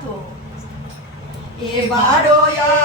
તો એ બાડોયા